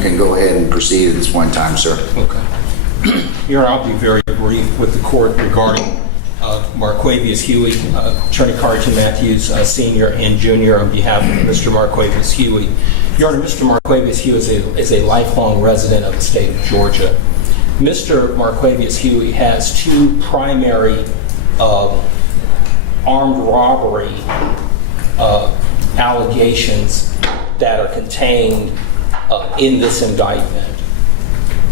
Can go ahead and proceed at this point in time, sir. Okay. Your Honor, I'll be very brief with the court regarding Marquavius Huey, Attorney Carrington Matthews, Sr. and Jr. on behalf of Mr. Marquavius Huey. Your Honor, Mr. Marquavius Huey is a lifelong resident of the state of Georgia. Mr. Marquavius Huey has two primary armed robbery allegations that are contained in this indictment.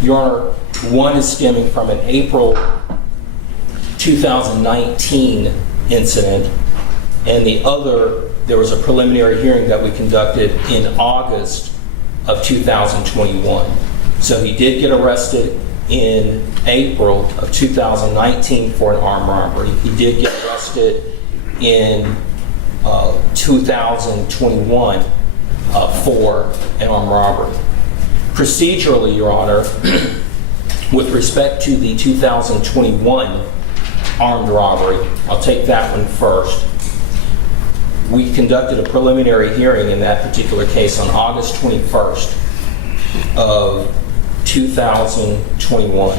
Your Honor, one is stemming from an April 2019 incident, and the other, there was a preliminary hearing that we conducted in August of 2021. So he did get arrested in April of 2019 for an armed robbery. He did get arrested in 2021 for an armed robbery. Procedurally, Your Honor, with respect to the 2021 armed robbery, I'll take that one first. We conducted a preliminary hearing in that particular case on August 21st of 2021.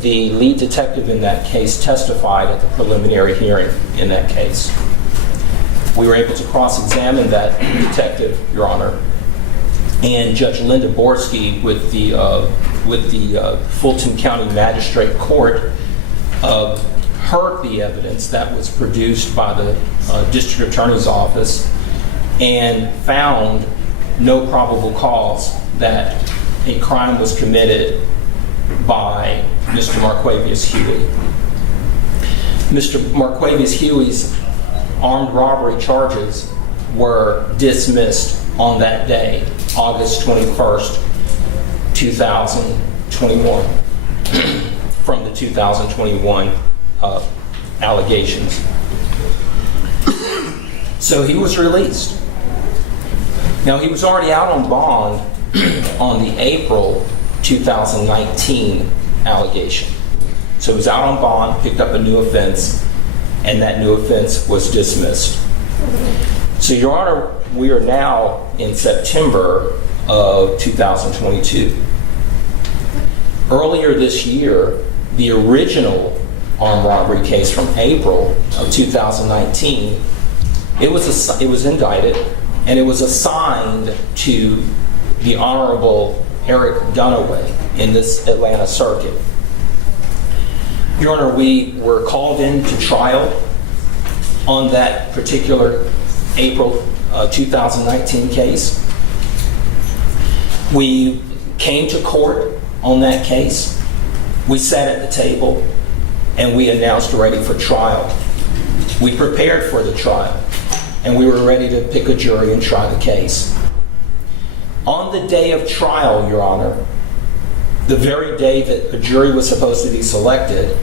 The lead detective in that case testified at the preliminary hearing in that case. We were able to cross-examine that detective, Your Honor, and Judge Linda Borski with the Fulton County Magistrate Court heard the evidence that was produced by the District Attorney's Office and found no probable cause that a crime was committed by Mr. Marquavius Huey. Mr. Marquavius Huey's armed robbery charges were dismissed on that day, August 21st, 2021, from the 2021 allegations. So he was released. Now, he was already out on bond on the April 2019 allegation. So he was out on bond, picked up a new offense, and that new offense was dismissed. So, Your Honor, we are now in September of 2022. Earlier this year, the original armed robbery case from April of 2019, it was indicted, and it was assigned to the Honorable Eric Dunaway in this Atlanta circuit. Your Honor, we were called into trial on that particular April 2019 case. We came to court on that case. We sat at the table and we announced ready for trial. We prepared for the trial and we were ready to pick a jury and try the case. On the day of trial, Your Honor, the very day that a jury was supposed to be selected,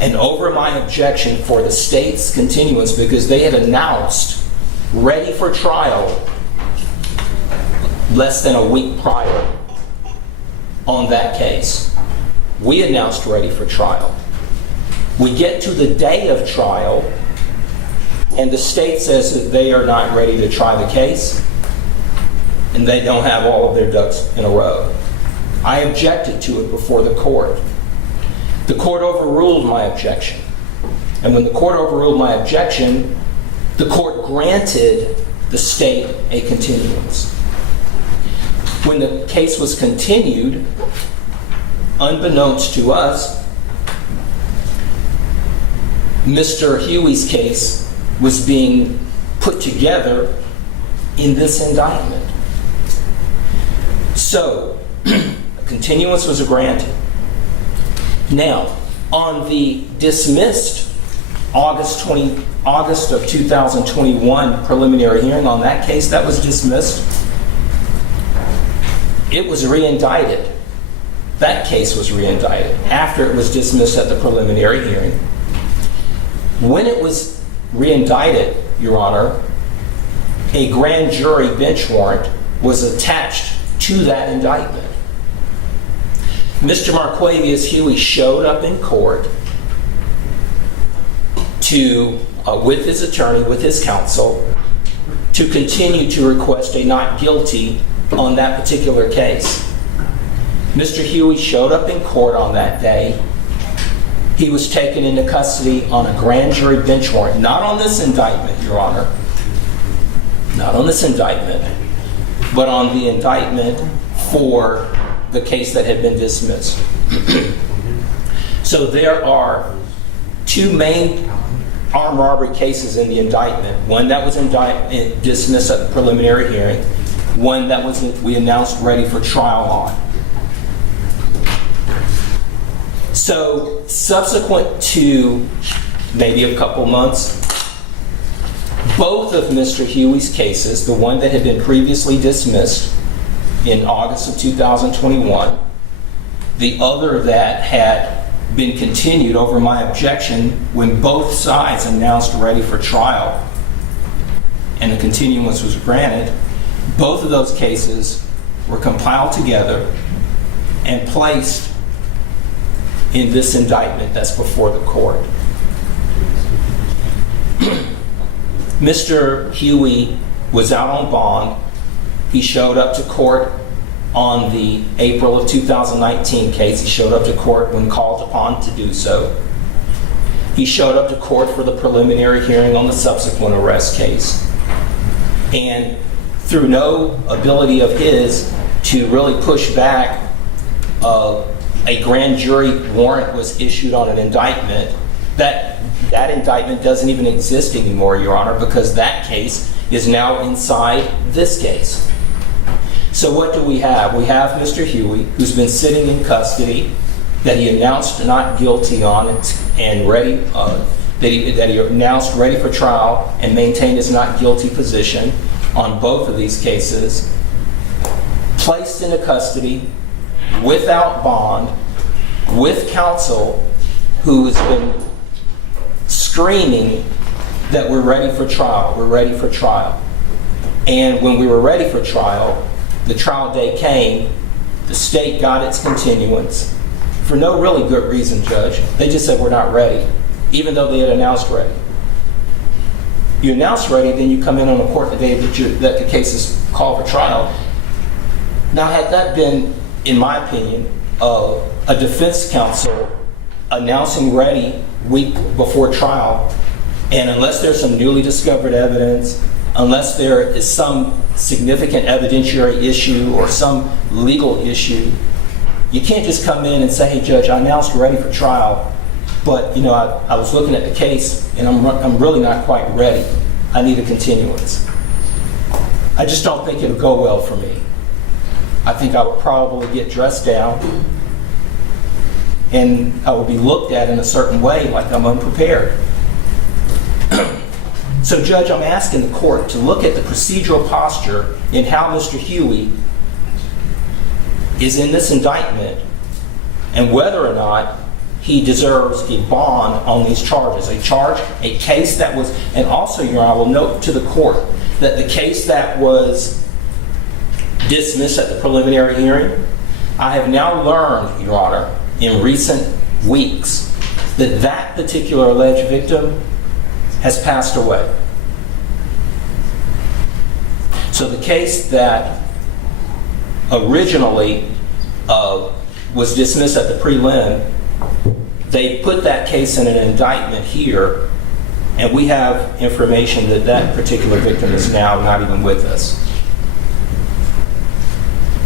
and over my objection for the state's continuance because they had announced ready for trial less than a week prior on that case. We announced ready for trial. We get to the day of trial and the state says that they are not ready to try the case and they don't have all of their ducks in a row. I objected to it before the court. The court overruled my objection. And when the court overruled my objection, the court granted the state a continuance. When the case was continued, unbeknownst to us, Mr. Huey's case was being put together in this indictment. So, a continuance was granted. Now, on the dismissed August of 2021 preliminary hearing on that case that was dismissed, it was re-indicted. That case was re-indicted after it was dismissed at the preliminary hearing. When it was re-indicted, Your Honor, a grand jury bench warrant was attached to that indictment. Mr. Marquavius Huey showed up in court with his attorney, with his counsel, to continue to request a not guilty on that particular case. Mr. Huey showed up in court on that day. He was taken into custody on a grand jury bench warrant, not on this indictment, Your Honor, not on this indictment, but on the indictment for the case that had been dismissed. So there are two main armed robbery cases in the indictment. One that was dismissed at the preliminary hearing, one that we announced ready for trial on. So subsequent to maybe a couple months, both of Mr. Huey's cases, the one that had been previously dismissed in August of 2021, the other that had been continued over my objection when both sides announced ready for trial and the continuance was granted, both of those cases were compiled together and placed in this indictment that's before the court. Mr. Huey was out on bond. He showed up to court on the April of 2019 case. He showed up to court when called upon to do so. He showed up to court for the preliminary hearing on the subsequent arrest case. And through no ability of his to really push back, a grand jury warrant was issued on an indictment. That indictment doesn't even exist anymore, Your Honor, because that case is now inside this case. So what do we have? We have Mr. Huey, who's been sitting in custody, that he announced not guilty on it, and that he announced ready for trial and maintained his not guilty position on both of these cases, placed into custody without bond, with counsel who has been screaming that we're ready for trial, we're ready for trial. And when we were ready for trial, the trial day came, the state got its continuance for no really good reason, Judge. They just said we're not ready, even though they had announced ready. You announce ready, then you come in on a court the day that the case is called for trial. Now, had that been, in my opinion, a defense counsel announcing ready week before trial, and unless there's some newly discovered evidence, unless there is some significant evidentiary issue or some legal issue, you can't just come in and say, hey, Judge, I announced ready for trial, but I was looking at the case and I'm really not quite ready. I need a continuance. I just don't think it'll go well for me. I think I would probably get dressed down and I would be looked at in a certain way, like I'm unprepared. So, Judge, I'm asking the court to look at the procedural posture in how Mr. Huey is in this indictment and whether or not he deserves a bond on these charges. A case that was, and also, Your Honor, I will note to the court that the case that was dismissed at the preliminary hearing, I have now learned, Your Honor, in recent weeks, that that particular alleged victim has passed away. So the case that originally was dismissed at the prelim, they put that case in an indictment here, and we have information that that particular victim is now not even with us.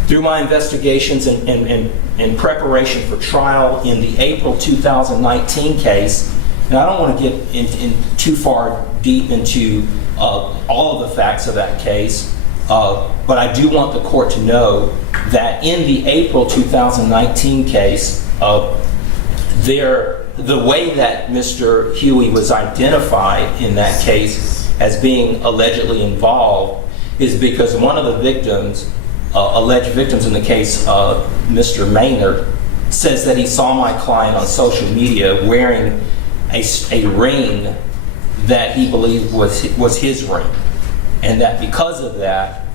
Through my investigations and preparation for trial in the April 2019 case, and I don't want to get in too far deep into all of the facts of that case, but I do want the court to know that in the April 2019 case, the way that Mr. Huey was identified in that case as being allegedly involved is because one of the victims, alleged victims in the case, Mr. Maynard, says that he saw my client on social media wearing a ring that he believed was his ring. And that because of that,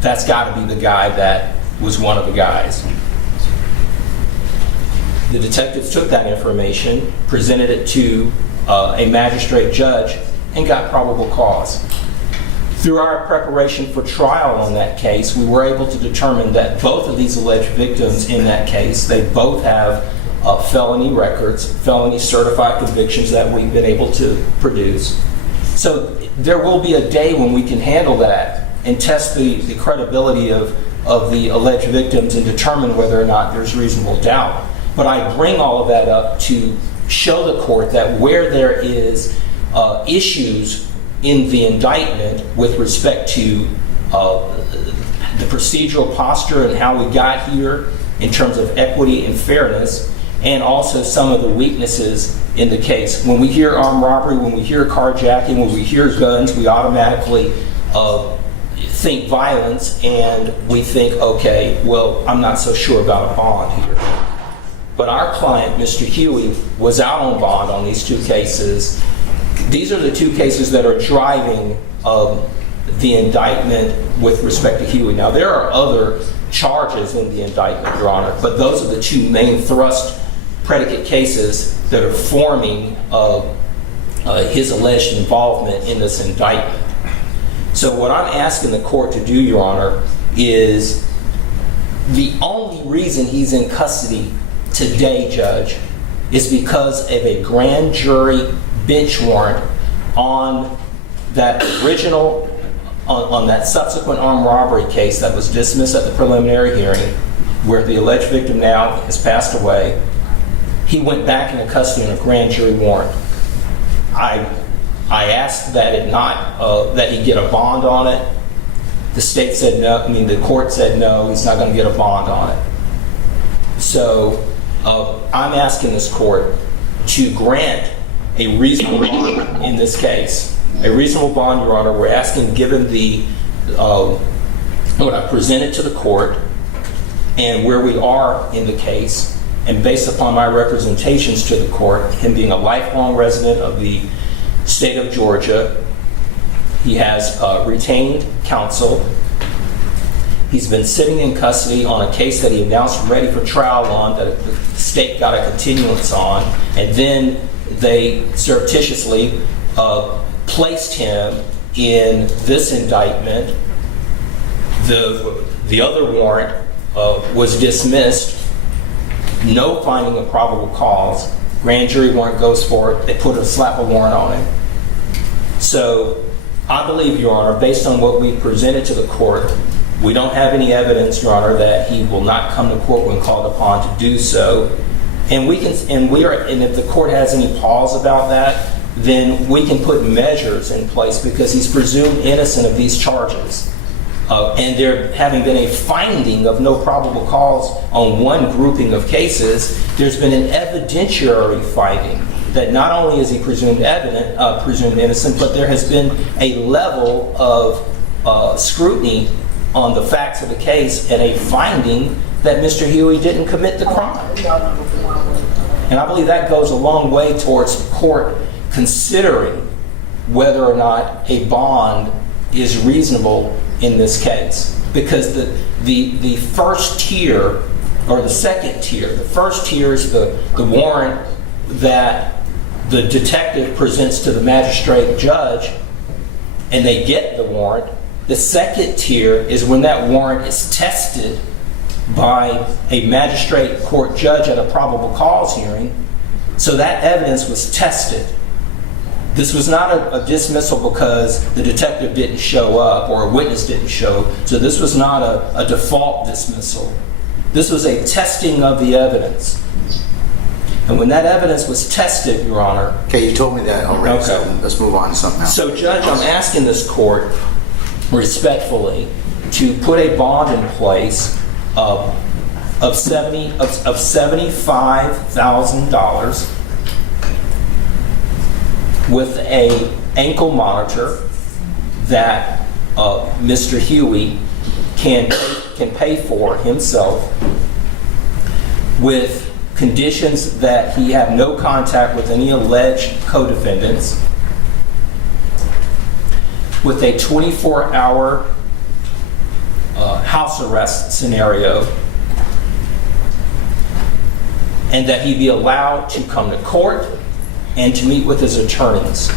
that's got to be the guy that was one of the guys. The detectives took that information, presented it to a magistrate judge, and got probable cause. Through our preparation for trial on that case, we were able to determine that both of these alleged victims in that case, they both have felony records, felony certified convictions that we've been able to produce. So there will be a day when we can handle that and test the credibility of the alleged victims and determine whether or not there's reasonable doubt. But I bring all of that up to show the court that where there is issues in the indictment with respect to the procedural posture and how we got here in terms of equity and fairness, and also some of the weaknesses in the case. When we hear armed robbery, when we hear carjacking, when we hear guns, we automatically think violence, and we think, okay, well, I'm not so sure about a bond here. But our client, Mr. Huey, was out on bond on these two cases. These are the two cases that are driving the indictment with respect to Huey. Now, there are other charges in the indictment, Your Honor, but those are the two main thrust predicate cases that are forming his alleged involvement in this indictment. So what I'm asking the court to do, Your Honor, is the only reason he's in custody today, Judge, is because of a grand jury bench warrant on that original, on that subsequent armed robbery case that was dismissed at the preliminary hearing, where the alleged victim now has passed away. He went back into custody on a grand jury warrant. I asked that it not that he get a bond on it. The state said no. I mean, the court said no. He's not going to get a bond on it. So I'm asking this court to grant a reasonable bond in this case. A reasonable bond, Your Honor. We're asking, given the what I presented to the court and where we are in the case, and based upon my representations to the court, him being a lifelong resident of the state of Georgia, he has retained counsel. He's been sitting in custody on a case that he announced ready for trial on, that the state got a continuance on, and then they surreptitiously placed him in this indictment. The other warrant was dismissed. No finding of probable cause. Grand jury warrant goes for it. They put a slap of warrant on him. So I believe, Your Honor, based on what we presented to the court, we don't have any evidence, Your Honor, that he will not come to court when called upon to do so. And if the court has any pause about that, then we can put measures in place, because he's presumed innocent of these charges. And there having been a finding of no probable cause on one grouping of cases, there's been an evidentiary finding that not only is he presumed innocent, but there has been a level of scrutiny on the facts of the case and a finding that Mr. Huey didn't commit the crime. And I believe that goes a long way towards the court considering whether or not a bond is reasonable in this case. Because the first tier, or the second tier, the first tier is the warrant that the detective presents to the magistrate judge, and they get the warrant. The second tier is when that warrant is tested by a magistrate court judge at a probable cause hearing. So that evidence was tested. This was not a dismissal because the detective didn't show up or a witness didn't show. So this was not a default dismissal. This was a testing of the evidence. And when that evidence was tested, Your Honor... Okay, you told me that already, so let's move on to something else. So, Judge, I'm asking this court respectfully to put a bond in place of $75,000 with a ankle monitor that Mr. Huey can pay for himself, with conditions that he have no contact with any alleged co-defendants, with a 24-hour house arrest scenario, and that he be allowed to come to court and to meet with his attorneys.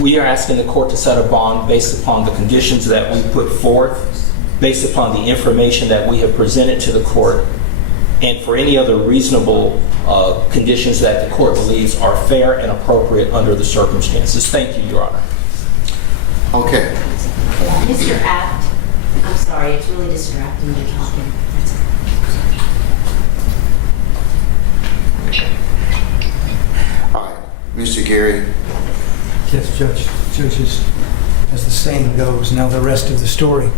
We are asking the court to set a bond based upon the conditions that we put forth, based upon the information that we have presented to the court, and for any other reasonable conditions that the court believes are fair and appropriate under the circumstances. Thank you, Your Honor. Okay. Mr. Abt, I'm sorry, it's really distracting you talking. All right. Mr. Gary. Yes, Judge. Judges, as the saying goes, now the rest of the story.